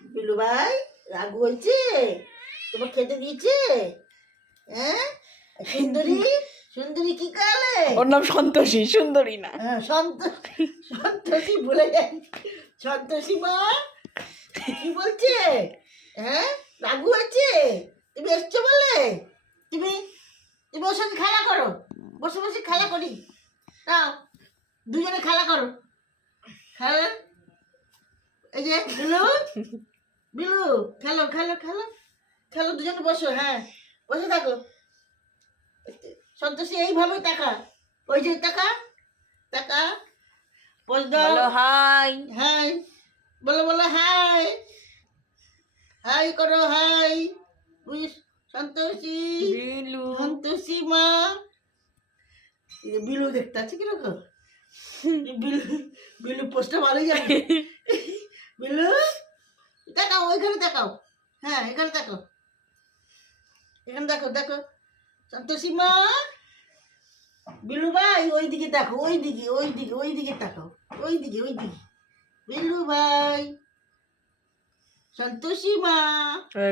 বিলু ভাই রাগ হয়েছে? তোমার খেতে দিয়েছে? হ্যাঁ সুন্দরী, সুন্দরী কি কালে? ওর নাম সন্তোষী, সুন্দরী না। হ্যাঁ সন্তোষী ভুলে যাই। সন্তোষী মা কি বলছে? হ্যাঁ রাগু আছে? তুমি এসছো বলে? তুমি তুমি ওর সঙ্গে খেলা করো, বসে বসে খেলা করি। নাও দুজনে খেলা করো, খেলা। এই যে বিলু, বিলু খেলো খেলো খেলো খেলো, দুজনে বসো। হ্যাঁ বসে থাকো। সন্তোষী এইভাবে তাকা, ওই যে তাকা তাকা, পোজ দাও। বলো হাই। হাই বলো, বলো হাই, হাই করো হাই। সন্তোষী, বিলু। সন্তোষী মা। এই যে বিলু দেখতে আছে কিরকম? বিলু, বিলু পোস্টটা ভালো যাবে। বিলু দেখাও, ওইখানে দেখাও। হ্যাঁ এখানে দেখো, এখানে দেখো, দেখো সন্তোষী মা। বিলু ভাই ওইদিকে দেখো, ওইদিকে ওইদিকে ওইদিকে তাকাও, ওইদিকে ওইদিকে। বিলু ভাই, সন্তোষী মা।